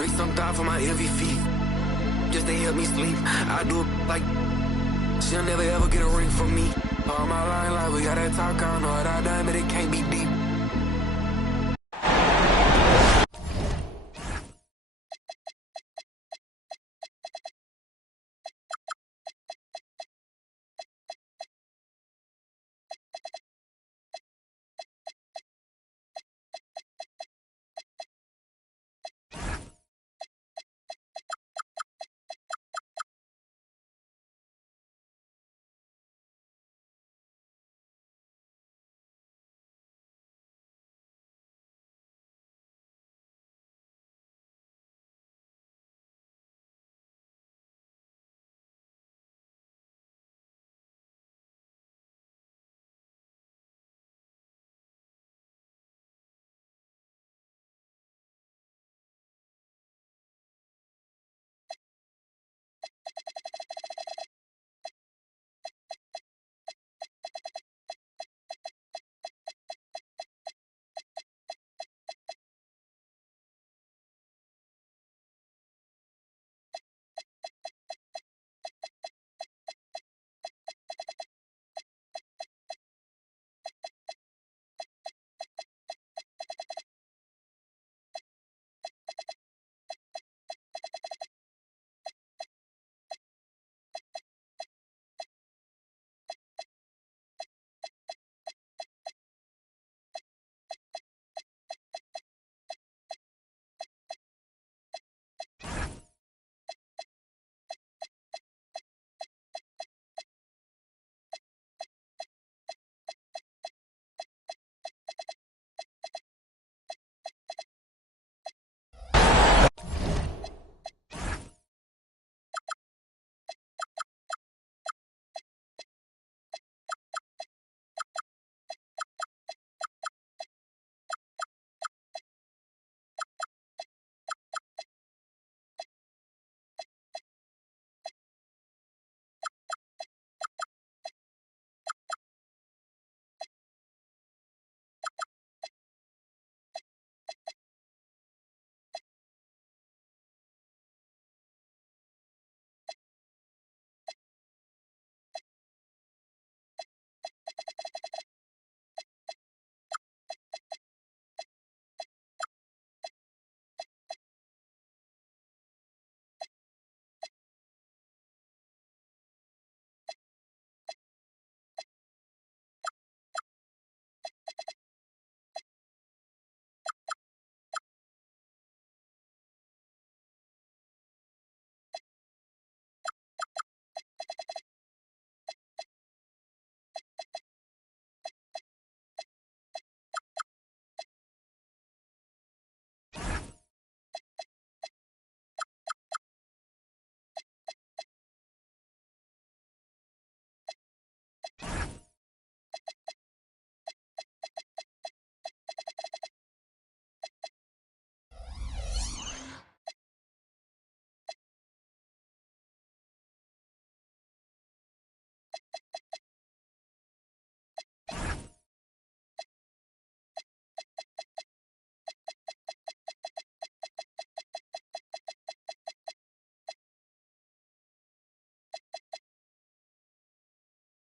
$3-some for my heavy feet, just to help me sleep. I do it like she'll never ever get a ring from me. All my line like we got that talk on, or that dime, but it can't be deep.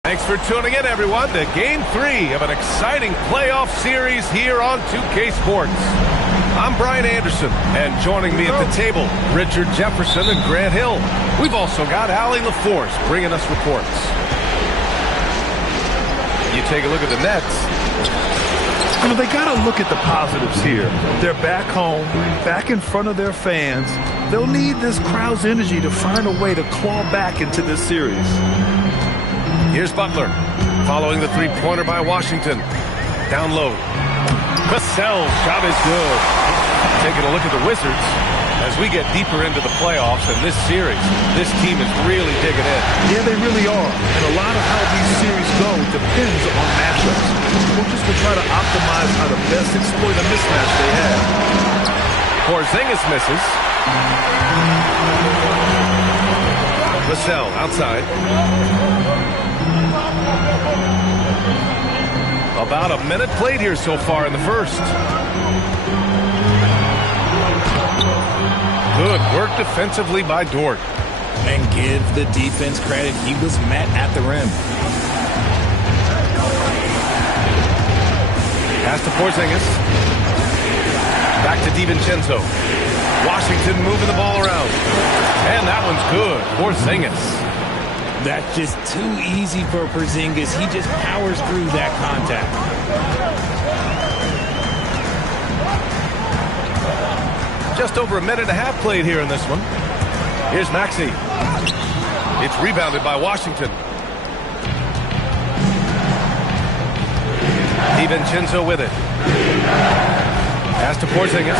Thanks for tuning in, everyone, to Game 3 of an exciting playoff series here on 2K Sports. I'm Brian Anderson, and joining me at the table, Richard Jefferson and Grant Hill. We've also got Allie LaForce bringing us reports. You take a look at the Nets. You know, they got to look at the positives here. They're back home, back in front of their fans. They'll need this crowd's energy to find a way to claw back into this series. Here's Butler, following the three-pointer by Washington. Down low. Cassell's shot is good. Taking a look at the Wizards as we get deeper into the playoffs in this series. This team is really digging in. Yeah, they really are. And a lot of how these series go depends on matchups. Coaches will try to optimize how to best exploit a mismatch they have. Porzingis misses. Cassell outside. About a minute played here so far in the first. work defensively by Dort. And give the defense credit. He was met at the rim. Pass to Porzingis. Back to DiVincenzo. Washington moving the ball around. And that one's good. Porzingis. That's just too easy for Porzingis. He just powers through that contact. Just over a minute and a half played here in this one. Here's Maxey. It's rebounded by Washington. DiVincenzo with it. Pass to Porzingis.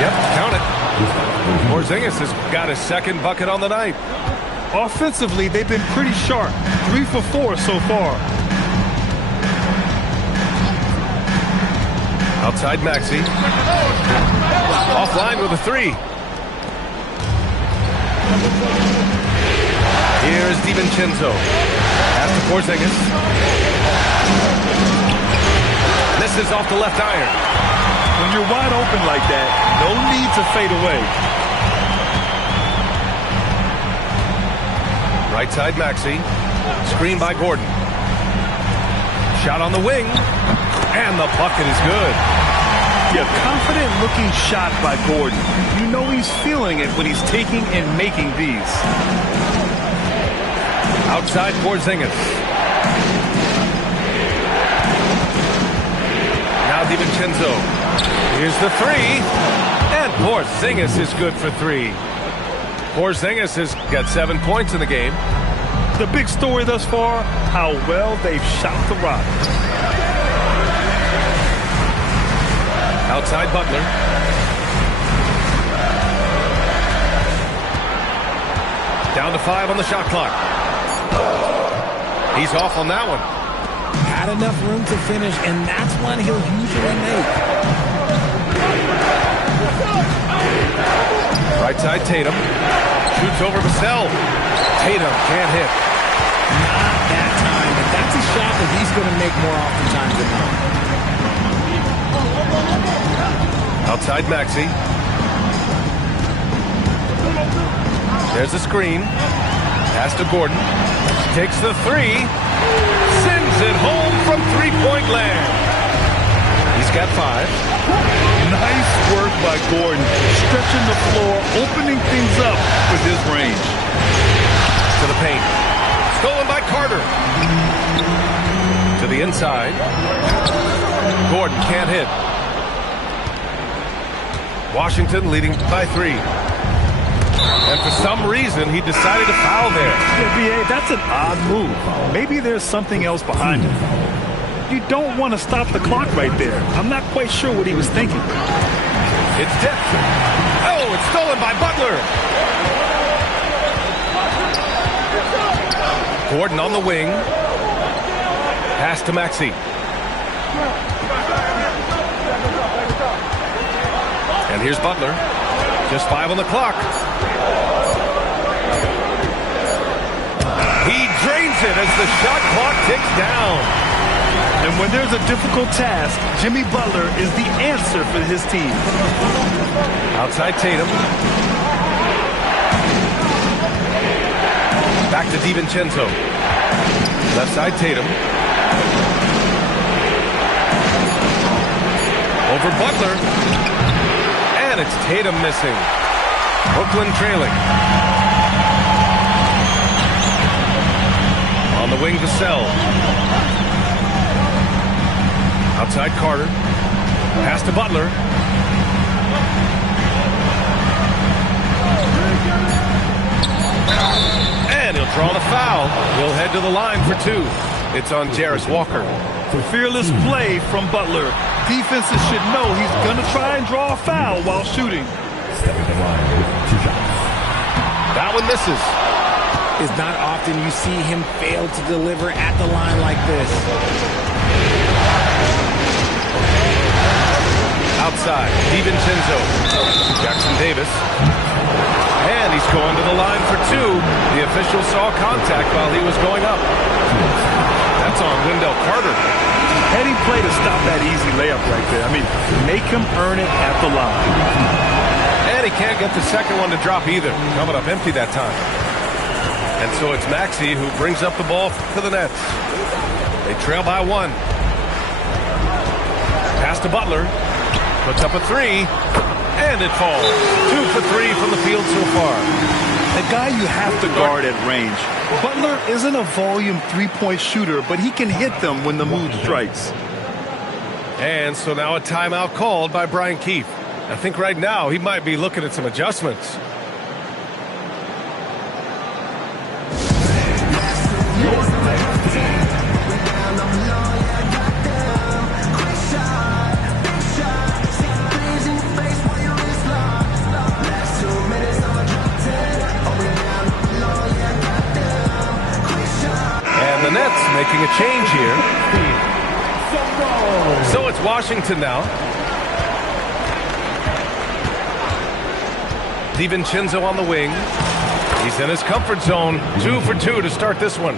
Yep, count it. Porzingis has got his second bucket on the night. Offensively, they've been pretty sharp. 3 for 4 so far. Outside Maxey. Offline with a three. Here's DiVincenzo. Pass to Porzingis. Misses off the left iron. When you're wide open like that, no need to fade away. Right side Maxey. Screen by Gordon. Shot on the wing. And the bucket is good. Yeah, confident looking shot by Gordon. You know he's feeling it when he's taking and making these. Outside Porzingis. Now DiVincenzo. Here's the three. And Porzingis is good for three. Porzingis has got 7 points in the game. The big story thus far, how well they've shot the rock. Outside Butler. Down to 5 on the shot clock. He's off on that one. Had enough room to finish, and that's one he'll usually make. Right side Tatum. Shoots over Vassell. Tatum can't hit. Not that time, but that's a shot that he's going to make more oftentimes than not. Outside Maxey. There's the screen. Pass to Gordon. Takes the three. Sends it home from three-point land. He's got 5. Nice work by Gordon. Stretching the floor, opening things up with his range. To the paint. Stolen by Carter. To the inside. Gordon can't hit. Washington leading by 3. And for some reason, he decided to foul there. Yeah, B.A., that's an odd move. Maybe there's something else behind it. You don't want to stop the clock right there. I'm not quite sure what he was thinking. It's tipped. Oh, it's stolen by Butler. Gordon on the wing. Pass to Maxey. And here's Butler. Just 5 on the clock. He drains it as the shot clock ticks down. And when there's a difficult task, Jimmy Butler is the answer for his team. Outside Tatum. Back to DiVincenzo. Left side Tatum. Over Butler. And it's Tatum missing. Brooklyn trailing. On the wing, Vassell. Outside Carter. Pass to Butler. And he'll draw the foul. He'll head to the line for 2. It's on Jarris Walker. Fearless play from Butler. Defenses should know he's going to try and draw a foul while shooting. Stepping the line with 2 shots. That one misses. It's not often you see him fail to deliver at the line like this. Outside, DiVincenzo. Jackson Davis. And he's going to the line for 2. The official saw contact while he was going up. That's a on Wendell Carter. Heady play to stop that easy layup right there. I mean, make him earn it at the line. And he can't get the second one to drop either. Coming up empty that time. And so it's Maxey who brings up the ball to the Nets. They trail by 1. Pass to Butler. Puts up a 3. And it falls. 2 for 3 from the field so far. A guy you have to guard at range. Butler isn't a volume three-point shooter, but he can hit them when the mood strikes. And so now a timeout called by Brian Keefe. I think right now he might be looking at some adjustments. And the Nets making a change here. So it's Washington now. DiVincenzo on the wing. He's in his comfort zone. 2 for 2 to start this one.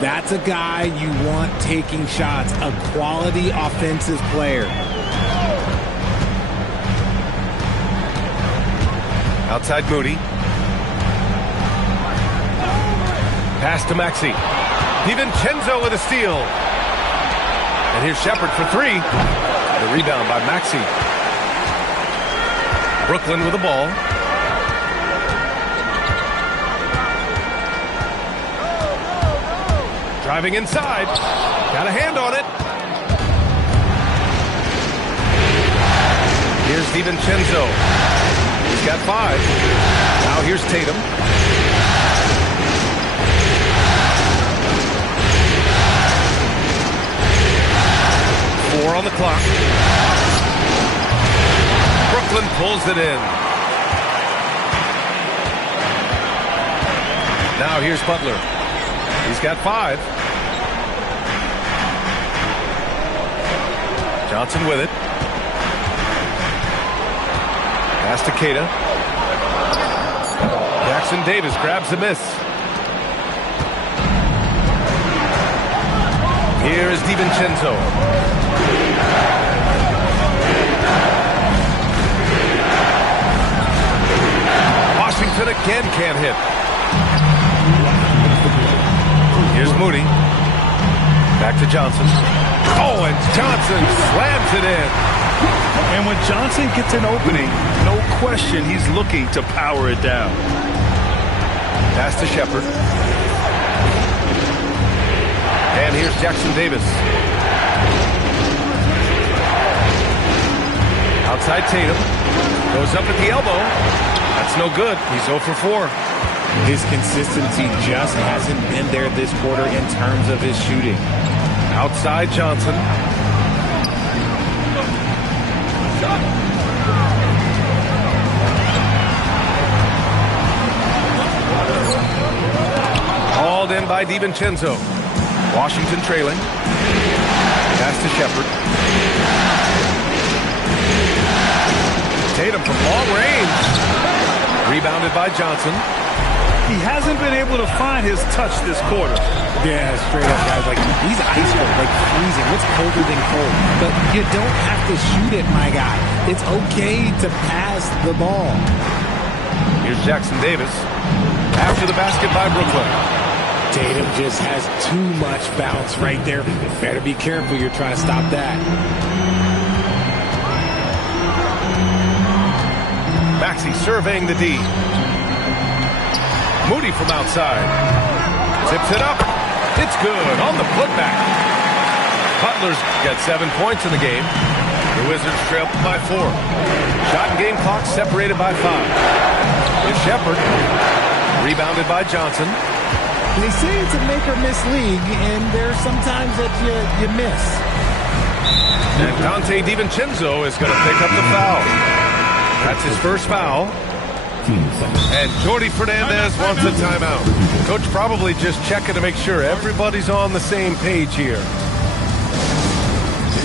That's a guy you want taking shots, a quality offensive player. Outside Moody. Pass to Maxey. DiVincenzo with a steal. And here's Shepard for 3. The rebound by Maxey. Brooklyn with the ball. Driving inside. Got a hand on it. Here's DiVincenzo. He's got 5. Now here's Tatum. On the clock. Brooklyn pulls it in. Now here's Butler. He's got 5. Johnson with it. Pass to Keita. Jackson Davis grabs the miss. Here is DiVincenzo. Washington again can't hit. Here's Moody. Back to Johnson. Oh, and Johnson slams it in. And when Johnson gets an opening, no question he's looking to power it down. Pass to Shepard. And here's Jackson Davis. Outside Tatum. Goes up at the elbow. That's no good. He's 0 for 4. His consistency just hasn't been there this quarter in terms of his shooting. Outside Johnson. Hauled in by DiVincenzo. Washington trailing. Pass to Shepard. Tatum from long range. Rebounded by Johnson. He hasn't been able to find his touch this quarter. Yeah, straight up, guys. Like, he's ice cold, like freezing. What's colder than cold? But you don't have to shoot it, my guy. It's okay to pass the ball. Here's Jackson Davis. After the basket by Brooklyn. Tatum just has too much bounce right there. Better be careful. You're trying to stop that. Maxey surveying the D. Moody from outside. Tips it up. It's good on the putback. Butler's got 7 points in the game. The Wizards trail by 4. Shot and game clock separated by 5. With Shepard. Rebounded by Johnson. They say it's a make or miss league, and there's sometimes that you miss. And Dante DiVincenzo is going to pick up the foul. That's his first foul. And Jordi Fernandez wants a timeout. Coach probably just checking to make sure everybody's on the same page here. Here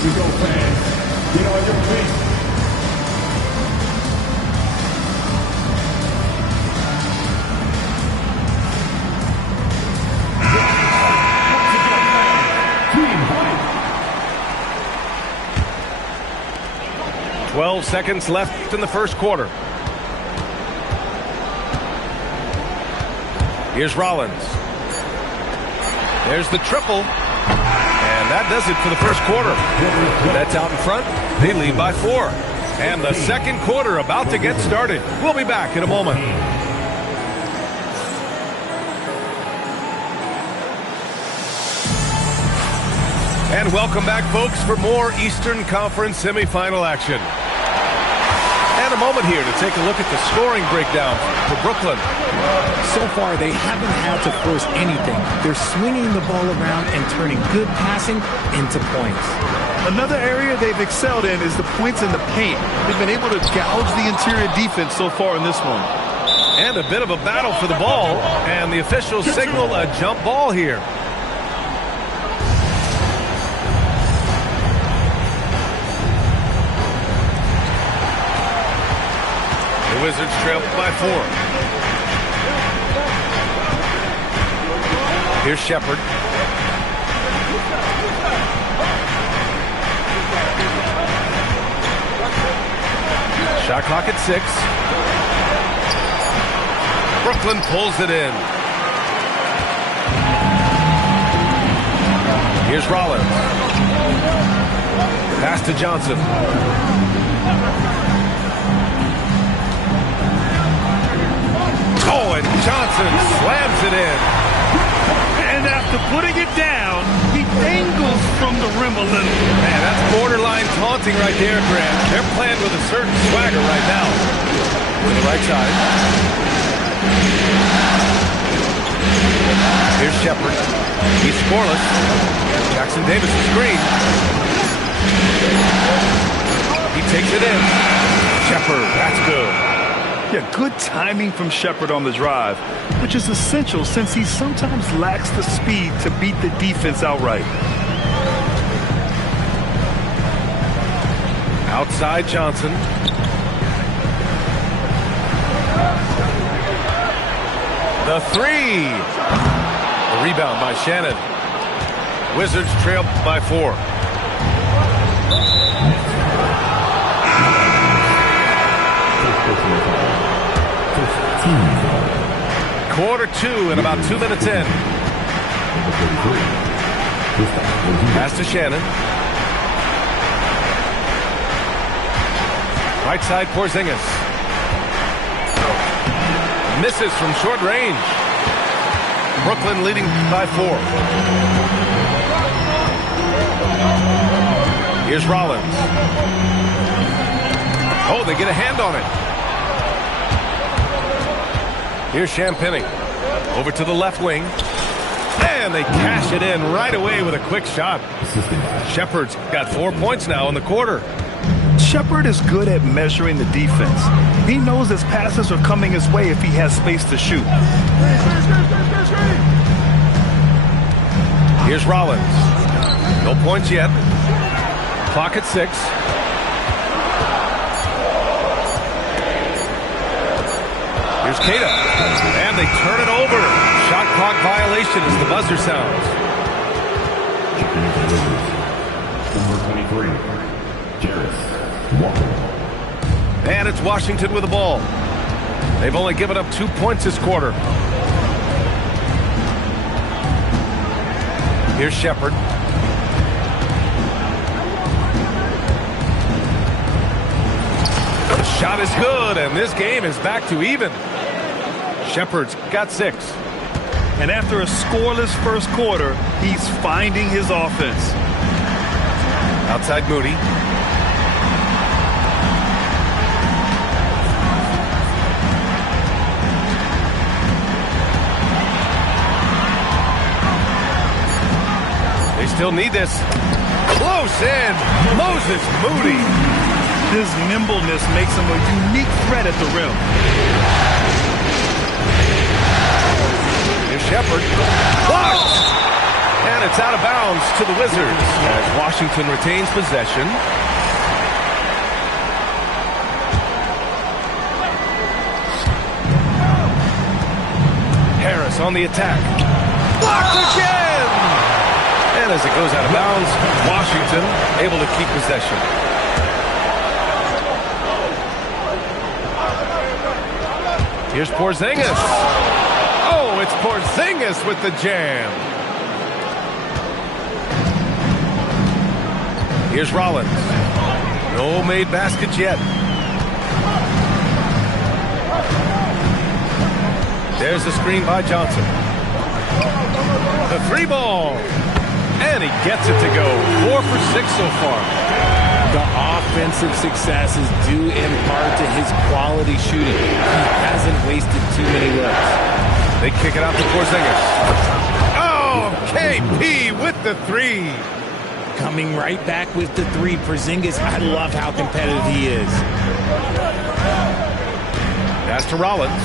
we go, fans. Get on your feet. 12 seconds left in the first quarter. Here's Rollins. There's the triple. And that does it for the first quarter. That's out in front. They lead by 4. And the second quarter about to get started. We'll be back in a moment. And welcome back, folks, for more Eastern Conference semifinal action. And a moment here to take a look at the scoring breakdown for Brooklyn. So far, they haven't had to force anything. They're swinging the ball around and turning good passing into points. Another area they've excelled in is the points in the paint. They've been able to gouge the interior defense so far in this one. And a bit of a battle for the ball, and the officials signal a jump ball here. The Wizards trail by 4. Here's Shepherd. Shot clock at 6. Brooklyn pulls it in. Here's Rollins. Pass to Johnson. Oh, and Johnson slams it in. And after putting it down, he dangles from the rim a little. Man, that's borderline taunting right there, Grant. They're playing with a certain swagger right now. To the right side. Here's Shepherd. He's scoreless. Jackson Davis is screen. He takes it in. Shepherd, that's good. Yeah, good timing from Shepherd on the drive, which is essential since he sometimes lacks the speed to beat the defense outright. Outside Johnson. The 3. The rebound by Shannon. Wizards trail by 4. Quarter 2 and about 2 minutes in. Pass to Shannon. Right side Porzingis. Misses from short range. Brooklyn leading by 4. Here's Rollins. Oh, they get a hand on it. Here's Champagny. Over to the left wing. And they cash it in right away with a quick shot. Shepherd's got 4 points now in the quarter. Shepherd is good at measuring the defense. He knows his passes are coming his way if he has space to shoot. Here's Rollins. No points yet. Clock at 6. Here's Keita. And they turn it over. Shot clock violation as the buzzer sounds. Number 23, Jarris Walker. And it's Washington with the ball. They've only given up 2 points this quarter. Here's Shepherd. The shot is good, and this game is back to even. Shepherd's got 6. And after a scoreless first quarter, he's finding his offense. Outside Moody. They still need this. Close in. Moses Moody. His nimbleness makes him a unique threat at the rim. Here's Shepherd. Blocked! And it's out of bounds to the Wizards as Washington retains possession. Harris on the attack. Blocked again! And as it goes out of bounds, Washington able to keep possession. Here's Porzingis. Oh, it's Porzingis with the jam. Here's Rollins. No made baskets yet. There's the screen by Johnson. The three ball. And he gets it to go. 4 for 6 so far. The offensive success is due in part to his quality shooting. He hasn't wasted too many looks. They kick it out to Porzingis. Oh, KP with the three. Coming right back with the three. Porzingis, I love how competitive he is. Pass to Rollins.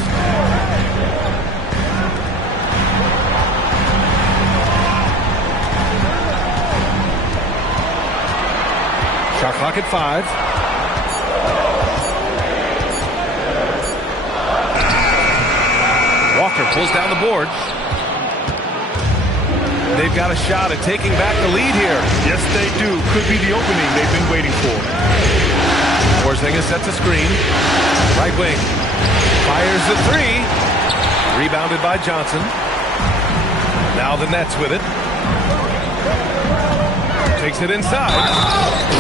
Shot clock at 5. Walker pulls down the board. They've got a shot at taking back the lead here. Yes, they do. Could be the opening they've been waiting for. Porzingis sets a screen. Right wing. Fires the three. Rebounded by Johnson. Now the Nets with it. Takes it inside.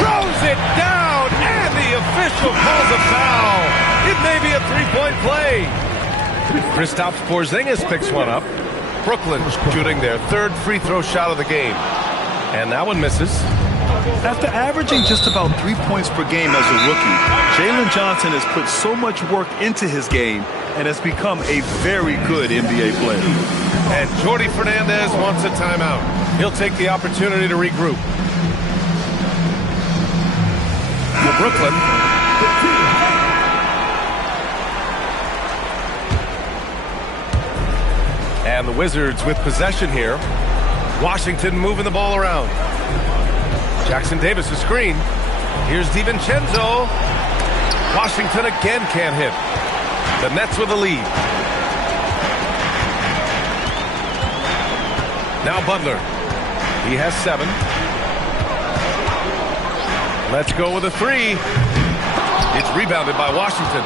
Throws it down. And the official calls a foul. It may be a three-point play. Kristaps Porzingis picks one up. Brooklyn shooting their third free throw shot of the game. And that one misses. After averaging just about 3 points per game as a rookie, Jalen Johnson has put so much work into his game and has become a very good NBA player. And Jordi Fernandez wants a timeout. He'll take the opportunity to regroup. For Brooklyn. And the Wizards with possession here. Washington moving the ball around. Jackson Davis a screen. Here's DiVincenzo. Washington again can't hit. The Nets with the lead. Now Butler. He has 7. Let's go with a three. It's rebounded by Washington.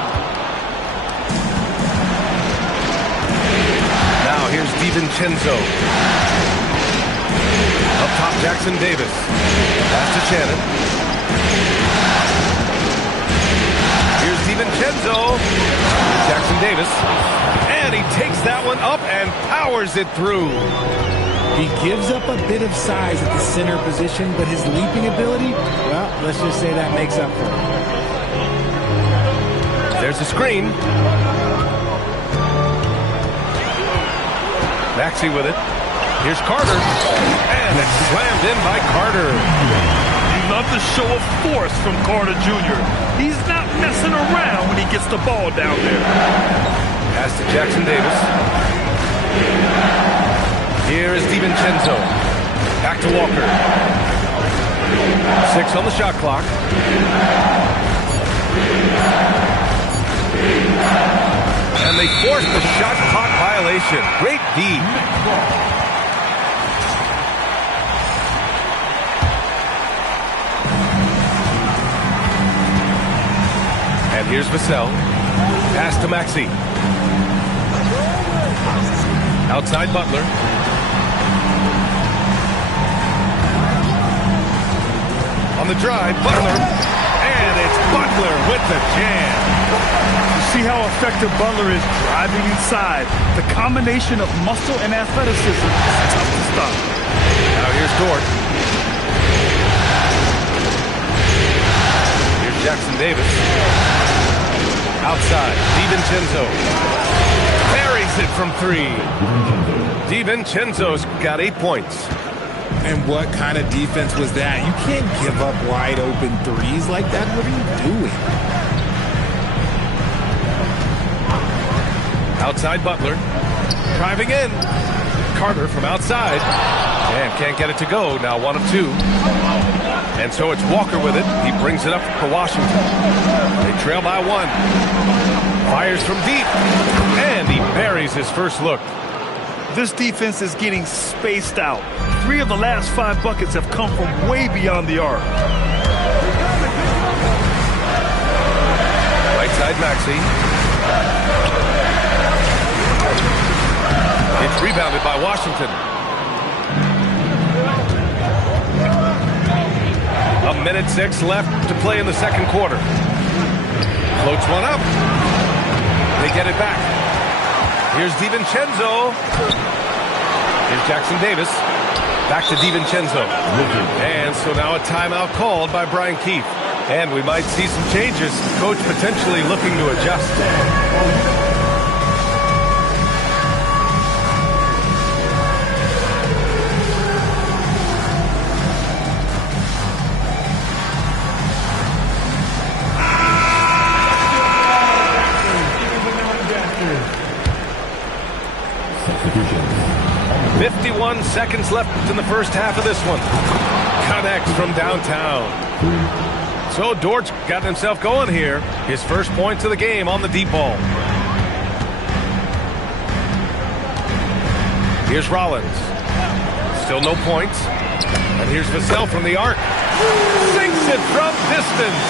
Now here's DiVincenzo. Up top, Jackson Davis. Pass to Shannon. Here's DiVincenzo. Jackson Davis. And he takes that one up and powers it through. He gives up a bit of size at the center position, but his leaping ability, well, let's just say that makes up for it. There's a screen. Maxey with it. Here's Carter. And it's slammed in by Carter. You love the show of force from Carter Jr. He's not messing around when he gets the ball down there. Pass to Jackson Davis. Here is DiVincenzo. Back to Walker. 6 on the shot clock. And they force the shot clock violation. Great D. And here's Vassell. Pass to Maxey. Outside Butler. On the drive, Butler. And it's Butler with the jam. See how effective Butler is driving inside. The combination of muscle and athleticism is tough to stop. Now here's Dort. Here's Jackson Davis. Outside, DiVincenzo. Buries it from 3. DiVincenzo's got 8 points. And what kind of defense was that? You can't give up wide open threes like that. What are you doing? Outside Butler. Driving in. Carter from outside. And can't get it to go. Now 1 of 2. And so it's Walker with it. He brings it up for Washington. They trail by 1. Fires from deep. And he buries his first look. This defense is getting spaced out. 3 of the last 5 buckets have come from way beyond the arc. Right side Maxey. It's rebounded by Washington. A minute 6 left to play in the second quarter. Floats one up. They get it back. Here's DiVincenzo. Here's Jackson Davis. Back to DiVincenzo. And so now a timeout called by Brian Keefe. And we might see some changes. Coach potentially looking to adjust. Substitution. 51 seconds left in the first half of this one. Connects from downtown. So Dortch got himself going here. His first points of the game on the deep ball. Here's Rollins. Still no points. And here's Vassell from the arc. Sinks it from distance.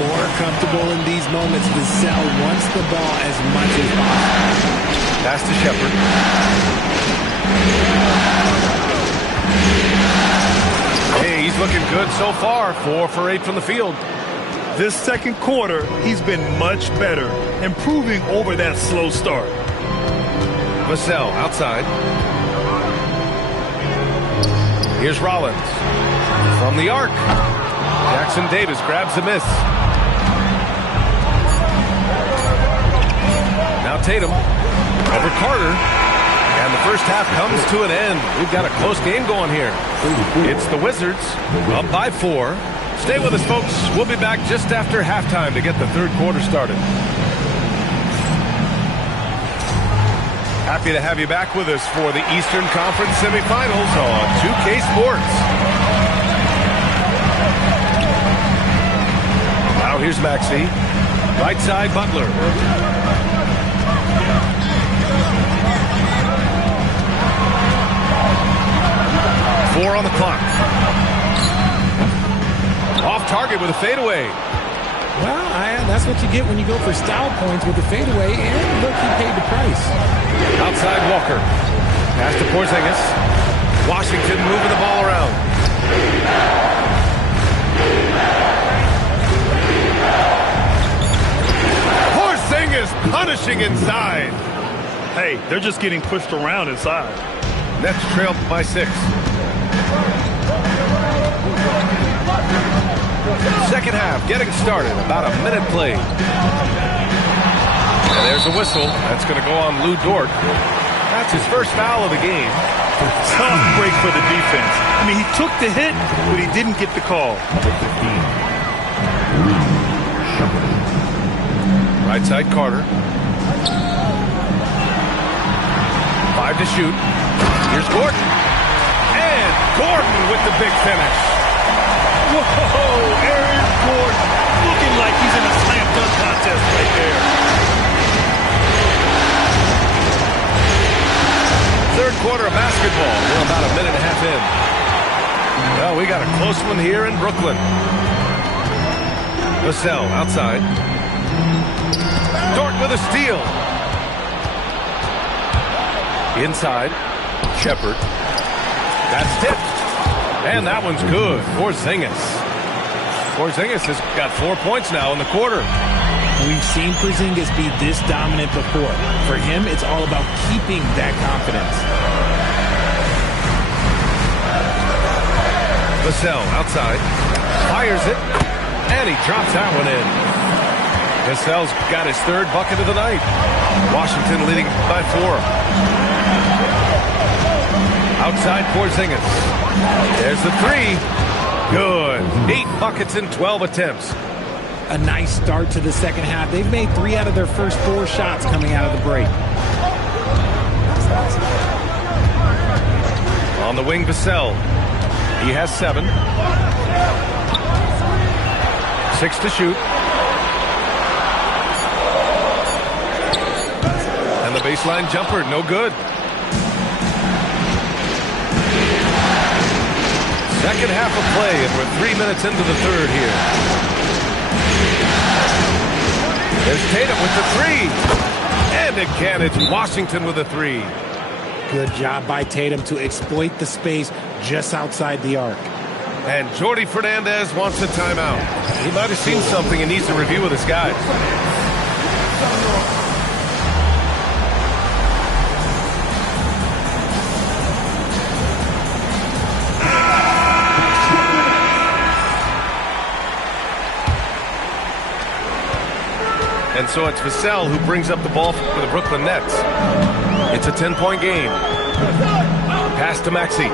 More comfortable in these moments. Vassell wants the ball as much as possible. Pass to Shepard. Hey, he's looking good so far. 4 for 8 from the field. This second quarter, he's been much better, improving over that slow start. Vassell outside. Here's Rollins. From the arc. Jackson Davis grabs the miss. Now Tatum. Over Carter. And the first half comes to an end. We've got a close game going here. It's the Wizards up by 4. Stay with us, folks. We'll be back just after halftime to get the third quarter started. Happy to have you back with us for the Eastern Conference semifinals on 2K Sports. Now here's Maxey. Right side, Butler. Four on the clock. Off target with a fadeaway. Well, that's what you get when you go for style points with the fadeaway, and look, he paid the price. Outside Walker. Pass to Porzingis. Washington moving the ball around. Porzingis punishing inside. Hey, they're just getting pushed around inside. Nets trailed by 6. Second half getting started. About a minute played. And there's a whistle. That's going to go on Lou Dort. That's his first foul of the game. Tough break for the defense. I mean, he took the hit, but he didn't get the call. Right side Carter. 5 to shoot. Here's Gordon. And Gordon with the big finish. Whoa, Aaron Gordon looking like he's in a slam dunk contest right there. Third quarter of basketball. We're about a minute and a half in. Well, we got a close one here in Brooklyn. Vassell outside. Dort with a steal. Inside. Shepard. That's tipped. And that one's good. Porzingis has got 4 points now in the quarter. We've seen Porzingis be this dominant before. For him, it's all about keeping that confidence. Vassell outside. Fires it. And he drops that one in. Vassell's got his third bucket of the night. Washington leading by 4. Outside Porzingis. There's the 3. Good. 8 buckets in 12 attempts. A nice start to the second half. They've made 3 out of their first 4 shots coming out of the break. On the wing, Vassell. He has 7. 6 to shoot. And the baseline jumper, no good. Second half of play, and we're 3 minutes into the third here. There's Tatum with the 3. And again, it's Washington with a three. Good job by Tatum to exploit the space just outside the arc. And Jordi Fernandez wants a timeout. He might have seen something and needs to review with his guys. And so it's Vassell who brings up the ball for the Brooklyn Nets. It's a 10-point game. Pass to Maxey.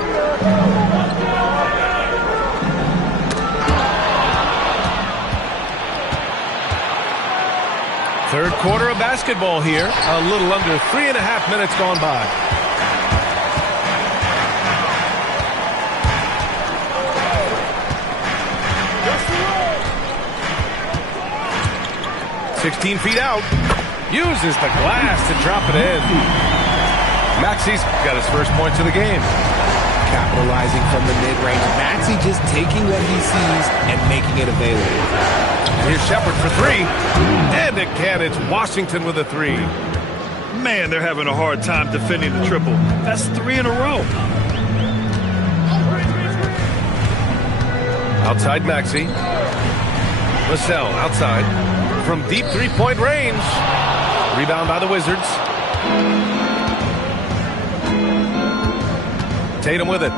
Third quarter of basketball here. A little under 3.5 minutes gone by. "16 feet out." Uses the glass to drop it in. Maxey's got his first points of the game. Capitalizing from the mid-range. Maxey just taking what he sees and making it available. Here's Shepard for three. And again, it's Washington with a three. Man, they're having a hard time defending the triple. That's 3 in a row. Outside Maxey. Vassell outside. From deep three-point range. Rebound by the Wizards. Tatum with it.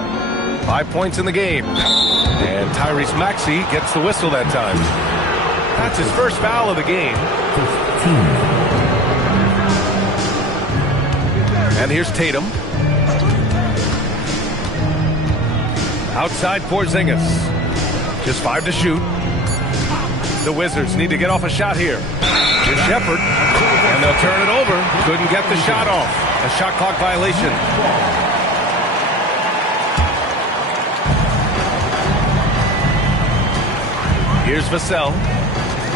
5 points in the game. And Tyrese Maxey gets the whistle that time. That's his first foul of the game. And here's Tatum. Outside Porzingis. Just 5 to shoot. The Wizards need to get off a shot here. Here's Shepard. And they'll turn it over. Couldn't get the shot off. A shot clock violation. Here's Vassell.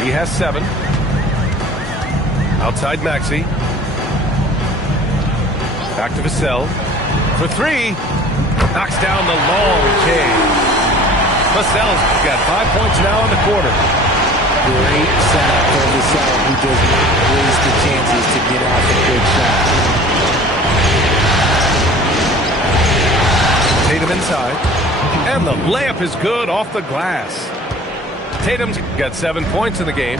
He has 7. Outside Maxey. Back to Vassell. For 3. Knocks down the long K. Vassell's got 5 points now in the quarter. Great setup for Vassell, who does not waste the chances to get off a good shot. Tatum inside. And the layup is good off the glass. Tatum's got 7 points in the game.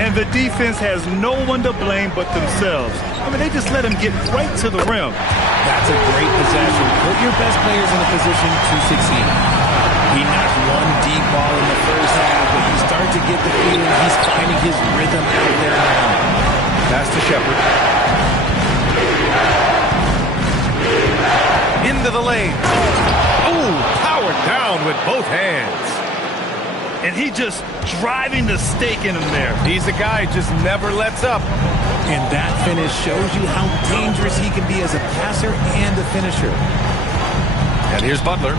And the defense has no one to blame but themselves. I mean, they just let him get right to the rim. That's a great possession. Put your best players in a position to succeed. He knocked one deep ball in the first half, but you start to get the feeling he's finding his rhythm out there now. Pass to Shepard. Into the lane. Oh, powered down with both hands. And he just driving the stake in him there. He's a guy who just never lets up. And that finish shows you how dangerous he can be as a passer and a finisher. And here's Butler.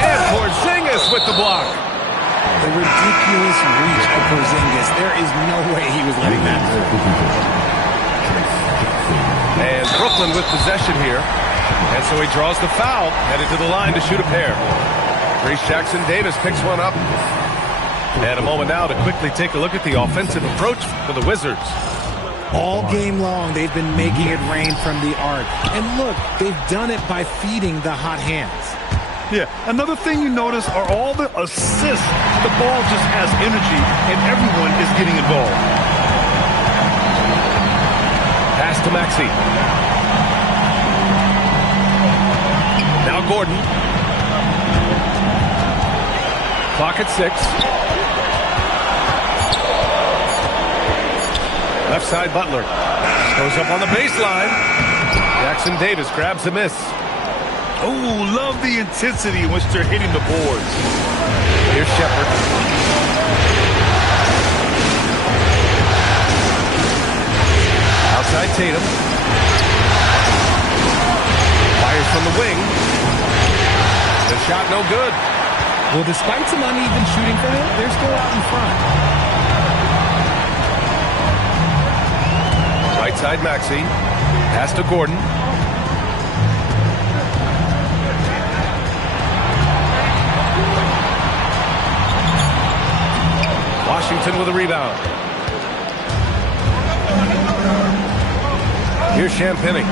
And Porzingis with the block. The ridiculous reach of Porzingis. There is no way he was letting that go. And Brooklyn with possession here. And so he draws the foul, headed to the line to shoot a pair. Reese Jackson Davis picks one up. And a moment now to quickly take a look at the offensive approach for the Wizards. All game long, they've been making it rain from the arc. And look, they've done it by feeding the hot hands. Yeah, another thing you notice are all the assists. The ball just has energy, and everyone is getting involved. Pass to Maxey. Now Gordon. Clock at 6. Left side Butler. Goes up on the baseline. Jackson Davis grabs the miss. Oh, love the intensity in which they're hitting the boards. Here's Shepard. Outside Tatum. Fires from the wing. The shot no good. Well, despite some uneven shooting for them, they're still out in front. Right side Maxey. Pass to Gordon. Washington with a rebound. Here's Champagny.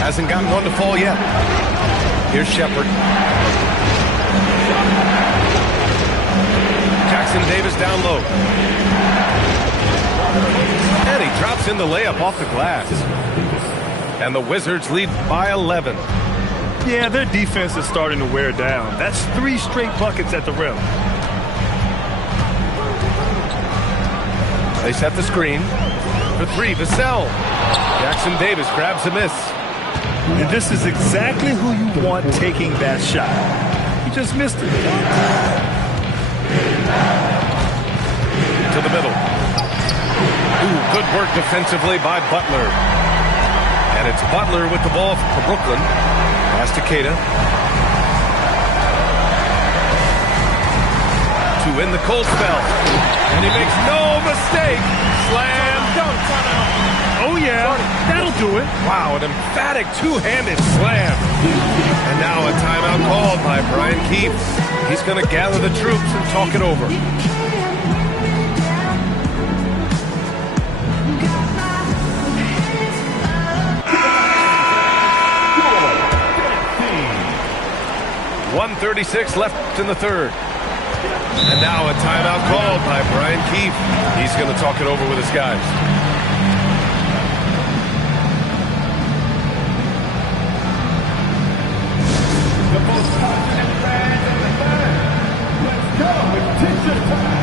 Hasn't gotten one to fall yet. Here's Shepard. Jackson Davis down low. And he drops in the layup off the glass. And the Wizards lead by 11. Yeah, their defense is starting to wear down. That's 3 straight buckets at the rim. They set the screen. For 3, Vassell. Jackson Davis grabs a miss. And this is exactly who you want taking that shot. He just missed it. To the middle. Ooh, good work defensively by Butler. And it's Butler with the ball for Brooklyn. Pass to Keita. To win the cold spell. And he makes no mistake. Slam dunk. Oh, yeah. That'll do it. Wow, an emphatic two-handed slam. And now a timeout called by Brian Keefe. He's going to gather the troops and talk it over. .136 left in the third. And now a timeout called by Brian Keefe. He's going to talk it over with his guys. The most passionate fans of the band. Let's go with T-shirt time.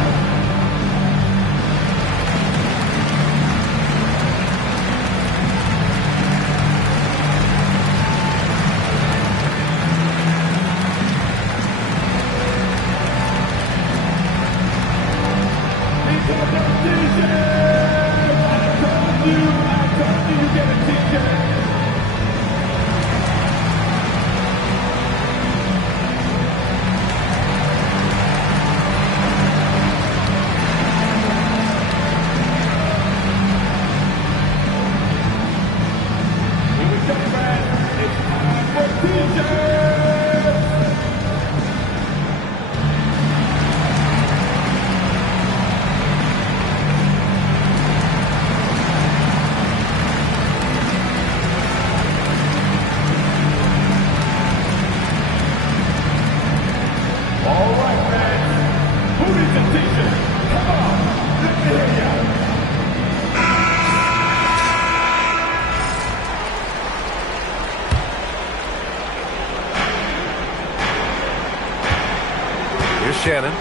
Shannon.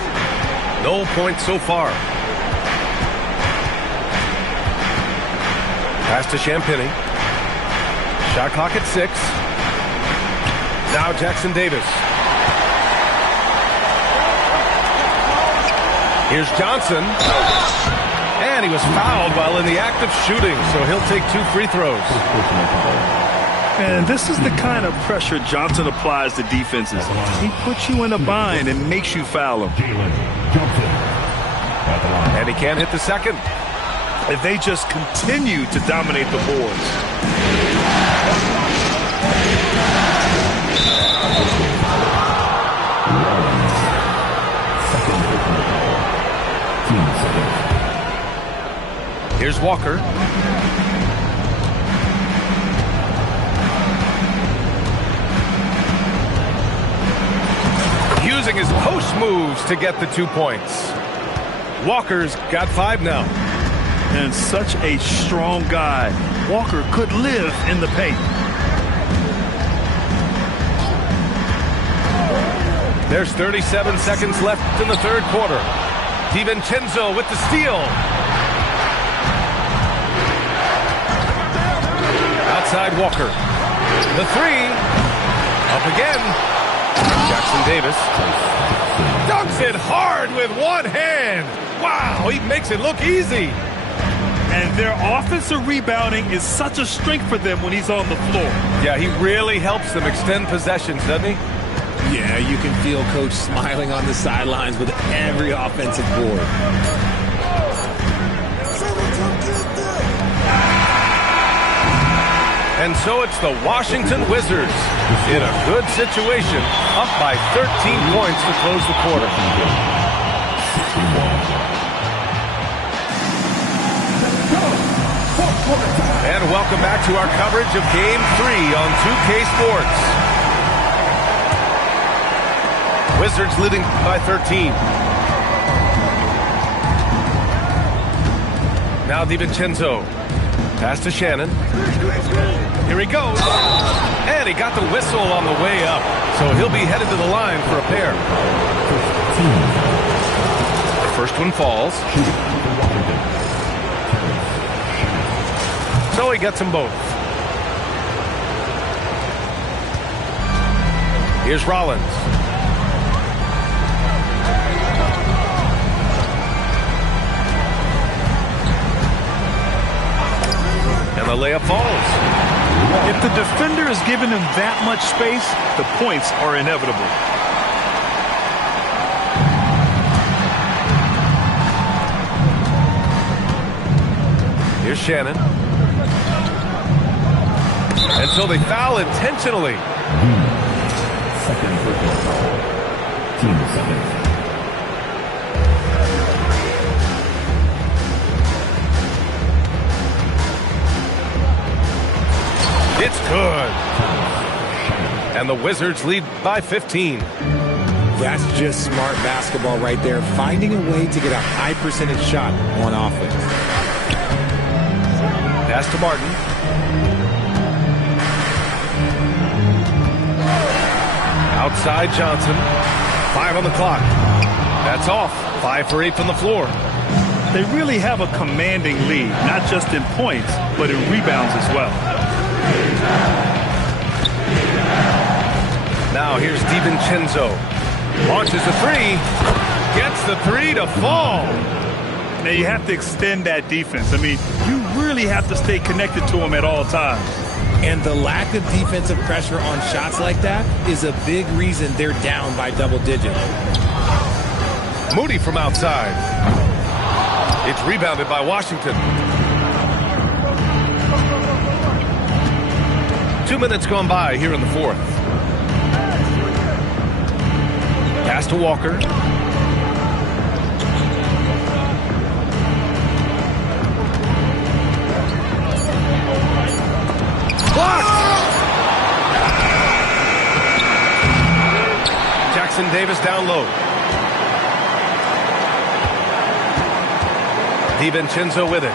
No points so far. Pass to Champagny. Shot clock at 6. Now Jackson Davis. Here's Johnson. And he was fouled while in the act of shooting, so he'll take 2 free throws. And this is the kind of pressure Johnson applies to defenses. He puts you in a bind and makes you foul him. And he can't hit the second. If they just continue to dominate the boards. Here's Walker. Using his post moves to get the 2 points. Walker's got 5 now. And such a strong guy. Walker could live in the paint. There's 37 seconds left in the third quarter. DiVincenzo with the steal. Outside Walker. The 3. Up again. Jackson Davis dunks it hard with one hand. Wow, he makes it look easy. And their offensive rebounding is such a strength for them when he's on the floor. Yeah, he really helps them extend possessions, doesn't he? Yeah, you can feel Coach smiling on the sidelines with every offensive board. And so it's the Washington Wizards in a good situation, up by 13 points to close the quarter. And welcome welcome back to our coverage of Game 3 on 2K Sports. Wizards leading by 13. Now DiVincenzo. Pass to Shannon. Here he goes. And he got the whistle on the way up. So he'll be headed to the line for a pair. The first one falls. So he gets them both. Here's Rollins. And the layup falls. If the defender is giving him that much space, the points are inevitable. Here's Shannon. And so they foul intentionally. Second personal foul. Team second. It's good. And the Wizards lead by 15. That's just smart basketball right there. Finding a way to get a high percentage shot on offense. Pass to Martin. Outside Johnson. 5 on the clock. That's off. 5 for 8 from the floor. They really have a commanding lead, not just in points, but in rebounds as well. Now here's DiVincenzo. Launches the three. Gets the three to fall. Now you have to extend that defense. I mean, you really have to stay connected to them at all times. And the lack of defensive pressure on shots like that is a big reason they're down by double digits. Moody from outside. It's rebounded by Washington. 2 minutes gone by here in the fourth. Pass to Walker. Blocked! Jackson Davis down low. DiVincenzo with it.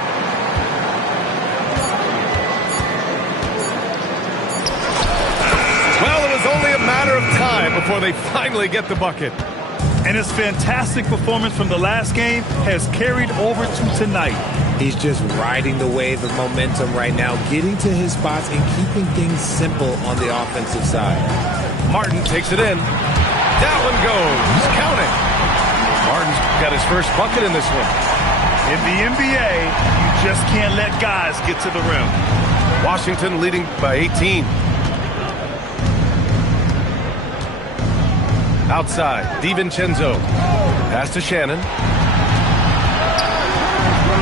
Well, it was only a matter of time before they finally get the bucket. And his fantastic performance from the last game has carried over to tonight. He's just riding the wave of momentum right now, getting to his spots and keeping things simple on the offensive side. Martin takes it in. That one goes. Count it. Martin's got his first bucket in this one. In the NBA, you just can't let guys get to the rim. Washington leading by 18. Outside, DiVincenzo. Pass to Shannon.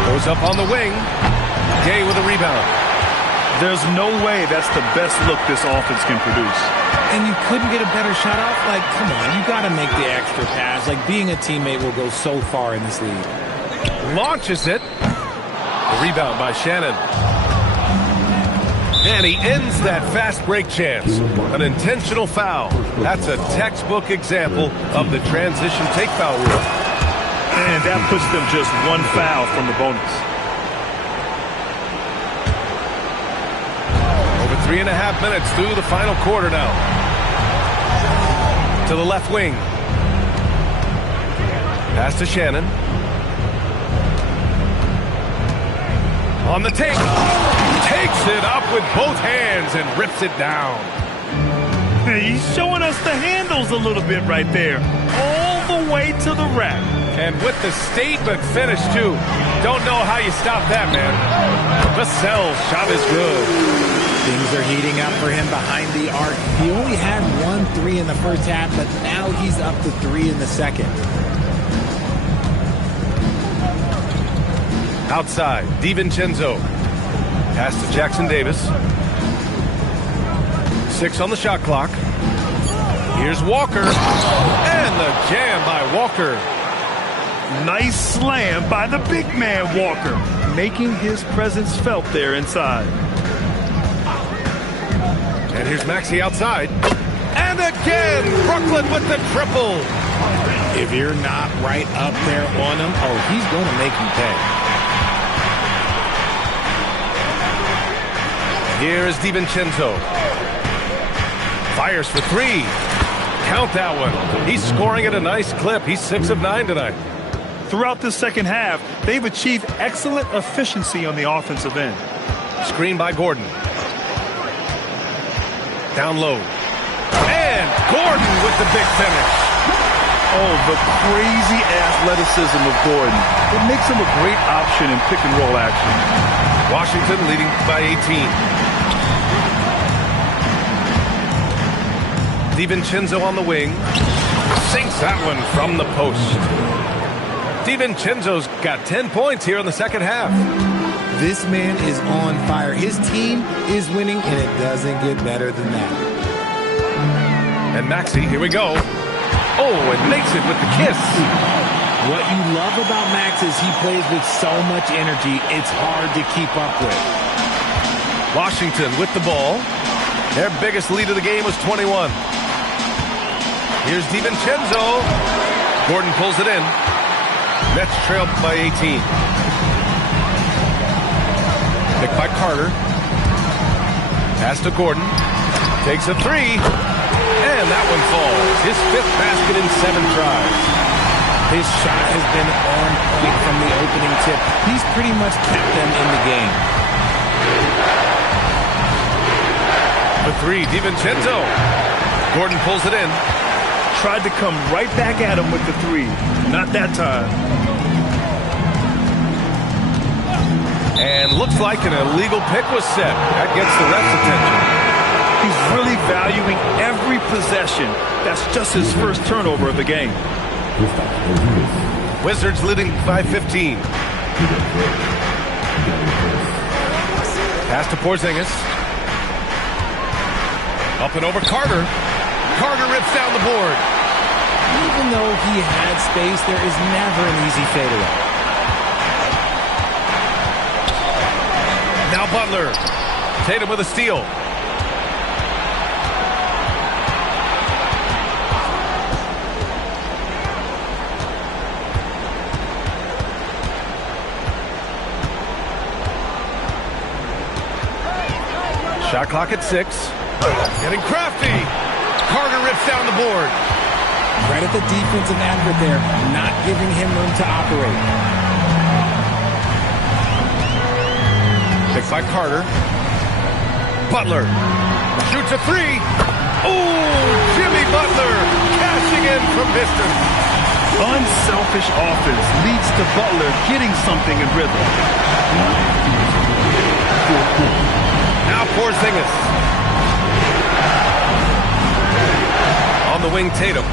Goes up on the wing. Gay with a rebound. There's no way that's the best look this offense can produce. And you couldn't get a better shot off? Like, come on, you got to make the extra pass. Like, being a teammate will go so far in this league. Launches it. The rebound by Shannon. And he ends that fast break chance. An intentional foul. That's a textbook example of the transition take foul rule. And that puts them just one foul from the bonus. Over 3.5 minutes through the final quarter now. To the left wing. Pass to Shannon. On the take. Takes it up with both hands and rips it down. He's showing us the handles a little bit right there. All the way to the rack. And with the statement finish, too. Don't know how you stop that, man. Vassell's shot is good. Things are heating up for him behind the arc. He only had 1-3 in the first half, but now he's up to 3 in the second. Outside, DiVincenzo. Pass to Jackson Davis. 6 on the shot clock. Here's Walker. And the jam by Walker. Nice slam by the big man, Walker, making his presence felt there inside. And here's Maxey outside. And again, Brooklyn with the triple. If you're not right up there on him, oh, he's going to make you pay. Here's DiVincenzo. Fires for three. Count that one. He's scoring at a nice clip. He's 6 of 9 tonight. Throughout the second half, they've achieved excellent efficiency on the offensive end. Screen by Gordon. Down low. And Gordon with the big finish. Oh, the crazy athleticism of Gordon. It makes him a great option in pick-and-roll action. Washington leading by 18. DiVincenzo on the wing. Sinks that one from the post. DiVincenzo's got 10 points here in the second half. This man is on fire. His team is winning, and it doesn't get better than that. And Maxey, here we go. Oh, and makes it with the kiss. What you love about Max is he plays with so much energy, it's hard to keep up with. Washington with the ball. Their biggest lead of the game was 21. Here's DiVincenzo. Gordon pulls it in. Nets trail by 18. Picked by Carter. Pass to Gordon. Takes a three. And that one falls. His 5th basket in 7 tries. His shot has been on point from the opening tip. He's pretty much kept them in the game. The three, DiVincenzo. Gordon pulls it in. Tried to come right back at him with the three. Not that time. And looks like an illegal pick was set. That gets the ref's attention. He's really valuing every possession. That's just his first turnover of the game. Wizards leading by 15. Pass to Porzingis. Up and over Carter. Carter rips down the board. Even though he had space, there is never an easy fadeaway. Now Butler. Tatum with a steal. Shot clock at 6. Getting crafty. Carter rips down the board. Credit the defensive effort there, not giving him room to operate. Picked by Carter. Butler shoots a three. Oh, Jimmy Butler cashing in from distance. Unselfish offense leads to Butler getting something in rhythm. Now Porzingis. On the wing, Tatum.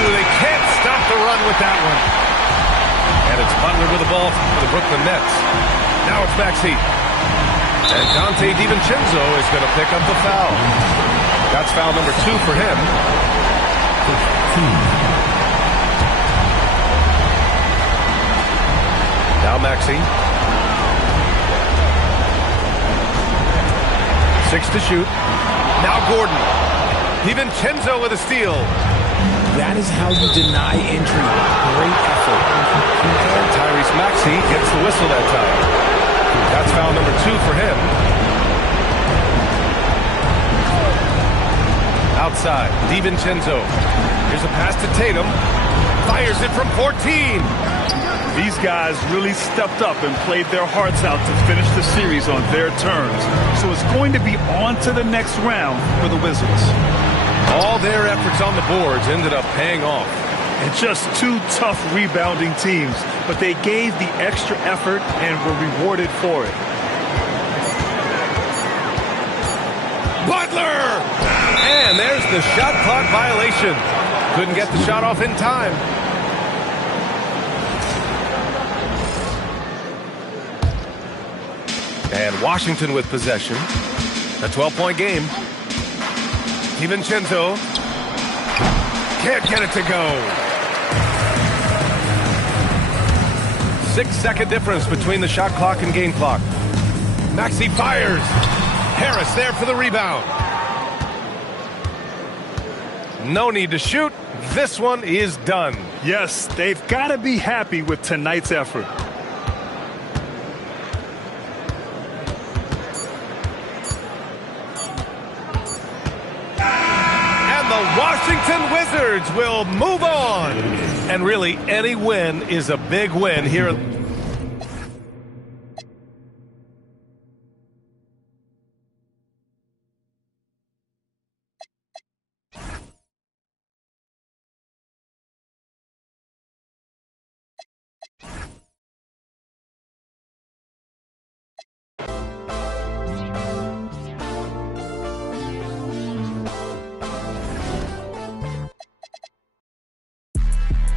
They can't stop the run with that one. And it's Butler with the ball for the Brooklyn Nets. Now it's Maxey. And Dante DiVincenzo is going to pick up the foul. That's foul number 2 for him. Now Maxey. 6 to shoot. Now Gordon. DiVincenzo with a steal. That is how you deny entry. Great effort. And Tyrese Maxey gets the whistle that time. That's foul number 2 for him. Outside, DiVincenzo. Here's a pass to Tatum. Fires it from 14. These guys really stepped up and played their hearts out to finish the series on their terms. So it's going to be on to the next round for the Wizards. All their efforts on the boards ended up paying off. And just 2 tough rebounding teams, but they gave the extra effort and were rewarded for it. Butler! And there's the shot clock violation. Couldn't get the shot off in time. And Washington with possession. A 12-point game. DiVincenzo can't get it to go. 6-second difference between the shot clock and game clock. Maxey fires. Harris there for the rebound. No need to shoot. This one is done. Yes, they've got to be happy with tonight's effort. And the Washington Wizards will move on. And really, any win is a big win here.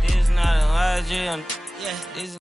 It's not a legend. Yeah, this